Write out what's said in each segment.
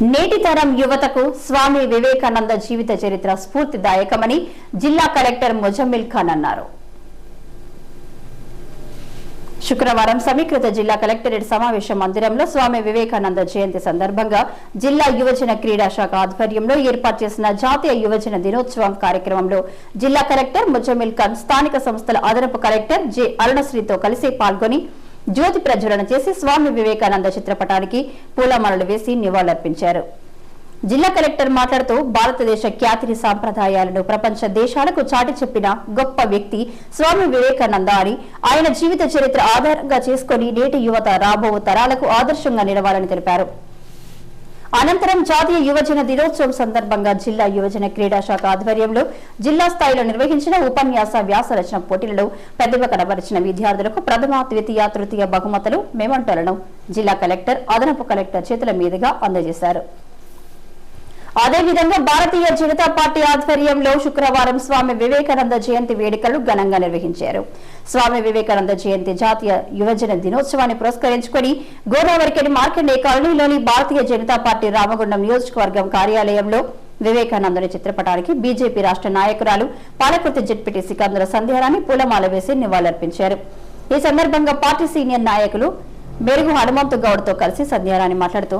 నేటి తరం యువతకు స్వామి వివేకానంద జీవిత చరిత్ర స్ఫూర్తిదాయకమని జిల్లా కలెక్టర్ ముజమ్మిల్ ఖాన్ అన్నారు. శుక్రవారం సమీకృత జిల్లా కలెక్టరేట్ సమావేశ మందిరంలో స్వామి వివేకానంద జయంతి సందర్భంగా జిల్లా యువజన క్రీడా శాఖ ఆధ్వర్యంలో ఏర్పాటు చేసిన జాతీయ యువజన దినోత్సవం కార్యక్రమంలో జిల్లా కలెక్టర్ ముజమిల్ ఖాన్ స్థానిక సంస్థల అదనపు కలెక్టర్ జె అరుణశ్రీతో కలిసి పాల్గొని జ్యోతి ప్రజ్వలన చేసి స్వామి వివేకానంద చిత్రపటానికి పూలమాలలు వేసి నివాళులర్పించారు. జిల్లా కలెక్టర్ మాట్లాడుతూ భారతదేశ ఖ్యాతిని సాంప్రదాయాలను ప్రపంచ దేశాలకు చాటి చెప్పిన గొప్ప వ్యక్తి స్వామి వివేకానంద అని ఆయన జీవిత చరిత్ర ఆధారంగా చేసుకుని నేటి యువత రాబో తరాలకు ఆదర్శంగా నిలవాలని తెలిపారు. అనంతరం జాతీయ యువజన దినోత్సవం సందర్భంగా జిల్లా యువజన క్రీడా శాఖ ఆధ్వర్యంలో జిల్లా స్థాయిలో నిర్వహించిన ఉపన్యాస వ్యాస రచన పోటీలలో ప్రతిభ కనబరిచిన విద్యార్థులకు ప్రథమ ద్వితీయ తృతీయ బహుమతులు మెమంటోలను జిల్లా కలెక్టర్ అదనపు కలెక్టర్ చేతుల మీదుగా అందజేశారు. అదేవిధంగా భారతీయ జనతా పార్టీ ఆధ్వర్యంలో శుక్రవారం స్వామి వివేకానంద జయంతి వేడుకలు ఘనంగా నిర్వహించారు. స్వామి వివేకానంద జయంతి జాతీయ యువజన దినోత్సవాన్ని పురస్కరించుకుని గోదావరికి మార్కండే కాలనీలోని భారతీయ జనతా పార్టీ రామగుండం నియోజకవర్గం కార్యాలయంలో వివేకానందుని చిత్రపటానికి బీజేపీ రాష్ట్ర నాయకురాలు పాలకృతి జెడ్పీటీ సికందర సంధ్యారాన్ని పూలమాల వేసి నివాళులర్పించారు. ఈ సందర్భంగా పార్టీ సీనియర్ నాయకులు మెరుగు హనుమంతు గౌడ్తో కలిసి సంధ్యారాన్ని మాట్లాడుతూ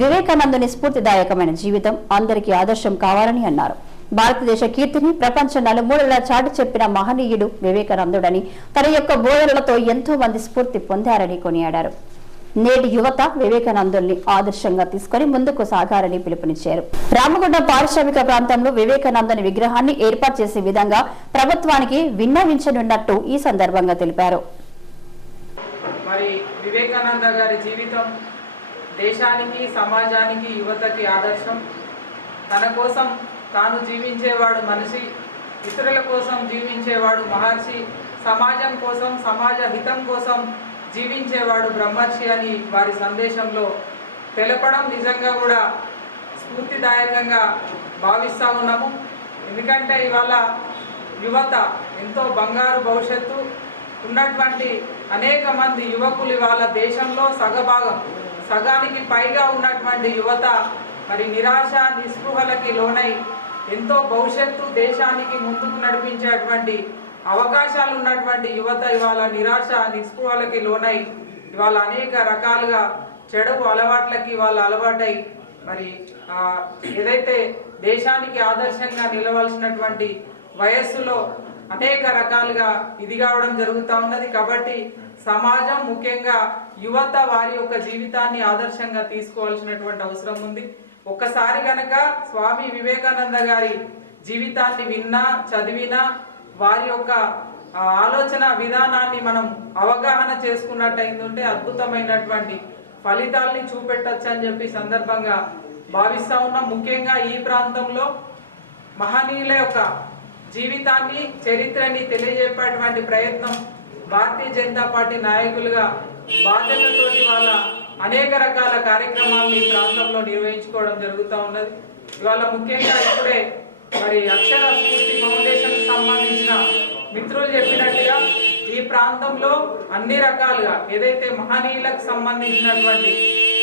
వివేకానందుని స్ఫూర్తిదాయకమైన జీవితం అందరికీ ఆదర్శం కావాలని అన్నారు. భారతదేశ కీర్తిని ప్రపంచ నలుమూలలా చాటి చెప్పిన మహనీయుడు వివేకానందుడని తన యొక్క బోధనలతో ఎంతో మంది స్ఫూర్తి పొందారని కొనియాడారు. నేటి యువత వివేకానందుల్ని ఆదర్శంగా తీసుకుని ముందుకు సాగాలని పిలుపునిచ్చారు. రామగుండం పారిశ్రామిక ప్రాంతంలో వివేకానందని విగ్రహాన్ని ఏర్పాటు చేసే విధంగా ప్రభుత్వానికి విన్నవించనున్నట్టు ఈ సందర్భంగా తెలిపారు. మరి వివేకానంద గారి జీవితం దేశానికి సమాజానికి యువతకి ఆదర్శం. తన కోసం తాను జీవించేవాడు మనిషి ఇతరుల కోసం జీవించేవాడు మహర్షి సమాజం కోసం సమాజ హితం కోసం జీవించేవాడు బ్రహ్మర్షి అని వారి సందేశంలో తెలపడం నిజంగా కూడా స్ఫూర్తిదాయకంగా భావిస్తూ ఉన్నాము. ఎందుకంటే ఇవాళ యువత ఎంతో బంగారు భవిష్యత్తు ఉన్నటువంటి అనేక మంది యువకులు ఇవాళ దేశంలో సగభాగం. సగానికి పైగా ఉన్నటువంటి యువత మరి నిరాశ నిస్పృహలకి లోనై ఎంతో భవిష్యత్తు దేశానికి ముందుకు నడిపించేటువంటి అవకాశాలు ఉన్నటువంటి యువత ఇవాళ నిరాశ నిస్పృహలకి లోనై ఇవాళ అనేక రకాలుగా చెడు అలవాట్లకి వాళ్ళు అలవాటై మరి ఏదైతే దేశానికి ఆదర్శంగా నిలవలసినటువంటి వయస్సులో అనేక రకాలుగా ఇది కావడం జరుగుతూ ఉన్నది. కాబట్టి సమాజం ముఖ్యంగా యువత వారి యొక్క జీవితాన్ని ఆదర్శంగా తీసుకోవాల్సినటువంటి అవసరం ఉంది. ఒక్కసారి గనక స్వామి వివేకానంద గారి జీవితాన్ని విన్నా చదివినా వారి యొక్క ఆలోచన విధానాన్ని మనం అవగాహన చేసుకున్నట్టయిందంటే అద్భుతమైనటువంటి ఫలితాల్ని చూపెట్టచ్చు అని చెప్పి సందర్భంగా భావిస్తా ఉన్నాం. ముఖ్యంగా ఈ ప్రాంతంలో మహనీయుల యొక్క జీవితాన్ని చరిత్రని తెలియజెప్పేటువంటి ప్రయత్నం భారతీయ జనతా పార్టీ నాయకులుగా బాధ్యతతోటి వాళ్ళ అనేక రకాల కార్యక్రమాలను ఈ ప్రాంతంలో నిర్వహించుకోవడం జరుగుతూ ఉన్నది. ఇవాళ ముఖ్యంగా ఇప్పుడే మరి అక్షర స్ఫూర్తి ఫౌండేషన్ సంబంధించిన మిత్రులు చెప్పినట్టుగా ఈ ప్రాంతంలో అన్ని రకాలుగా ఏదైతే మహనీయులకు సంబంధించినటువంటి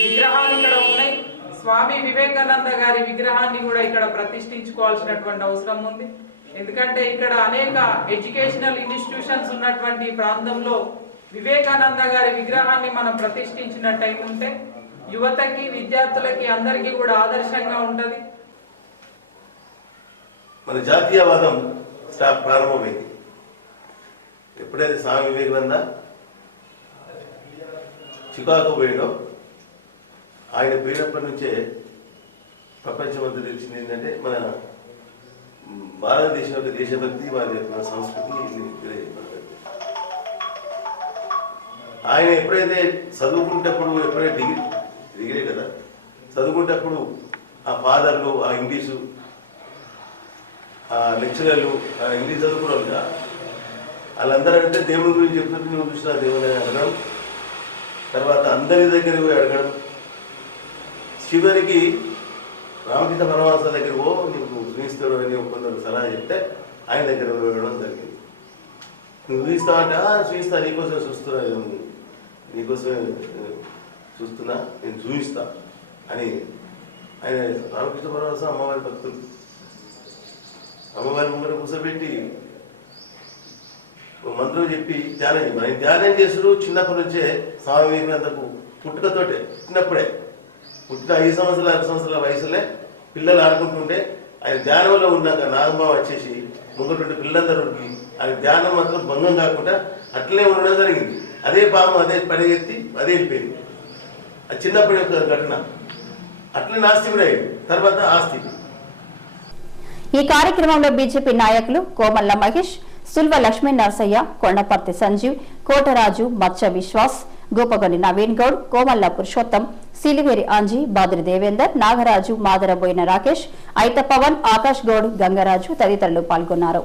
విగ్రహాలు ఇక్కడ ఉన్నాయి స్వామి వివేకానంద గారి విగ్రహాన్ని కూడా ఇక్కడ ప్రతిష్ఠించుకోవాల్సినటువంటి అవసరం ఉంది. ఎందుకంటే ఇక్కడ అనేక ఎడ్యుకేషనల్ ఇన్స్టిట్యూషన్స్ ఉన్నటువంటి ప్రాంతంలో వివేకానంద గారి విగ్రహాన్ని మనం ప్రతిష్ఠించినట్టయి ఉంటే యువతకి విద్యార్థులకి అందరికీ కూడా ఆదర్శంగా ఉంటుంది. మన జాతీయవాదం ప్రారంభమైంది. ఎప్పుడైతే స్వామి వివేకానంద చికాగో పోయాడో ఆయన పోయినప్పటి నుంచే ప్రపంచమంతా తెలిసింది ఏంటంటే మన భారతదేశం యొక్క దేశభక్తి వారి యొక్క సంస్కృతి ఆయన ఎప్పుడైతే చదువుకుంటప్పుడు ఎప్పుడైతే డిగ్రీ డిగ్రీ కదా? చదువుకుంటప్పుడు ఆ ఫాదర్లు ఆ ఇంగ్లీషు ఆ లెక్చరర్లు ఆ ఇంగ్లీష్ చదువుకున్నారుగా కదా, వాళ్ళందరూ అంటే దేవుడి గురించి చెప్తుంటే నువ్వు చూసిన దేవుని అడగడం తర్వాత అందరి దగ్గర పోయి అడగడం. చివరికి రామకృష్ణ పరమాస దగ్గర ఓ నీకు చూపిస్తాడు అని కొందరు సలహా చెప్తే ఆయన దగ్గర వెళ్ళడం జరిగింది. నువ్వు చూపిస్తావు అంటే చూపిస్తా నీకోసం చూస్తున్నా నీకోసమే చూస్తున్నా నేను చూపిస్తా అని ఆయన రామకృష్ణ పరమహంస అమ్మవారి భక్తులు. అమ్మవారి ముందర కూర్చోబెట్టి ఓ మంత్రం చెప్పి ధ్యానం మనం ఆయన ధ్యానం చేసుడు చిన్నప్పటి నుంచే స్వామి వివేకానందకు పుట్టుకతోటే చిన్నప్పుడే. పుట్టిన ఐదు సంవత్సరాల ఆరు సంవత్సరాల వయసులే పిల్లలు ఆడుకుంటుంటే ఆయన ధ్యానంలో ఉన్నాక నాగమ్మ వచ్చేసి ముంగటుండి పిల్లలందరికి ఆయన ధ్యానం మాత్రం భంగం కాకుండా అట్లే ఉండడం జరిగింది. అదే పాపం అదే పడగెత్తి అదే వెళ్ళిపోయింది. అది చిన్నప్పటి యొక్క ఘటన. అట్లే నాస్తికుడు అయ్యాడు తర్వాత ఆస్తి. ఈ కార్యక్రమంలో బీజేపీ నాయకులు కోమల్ల మహేష్ సుల్వ లక్ష్మీ నరసయ్య కొండపర్తి సంజీవ్ కోటరాజు మచ్చ విశ్వాస్ గోపగొని నవీన్ గౌడ్ కోమల్ల పురుషోత్తం సిలివేరి ఆంజి బాదురి దేవేందర్ నాగరాజు మాదరబోయిన రాకేష్ ఐత పవన్ ఆకాష్ గౌడ్ గంగరాజు తదితరులు పాల్గొన్నారు.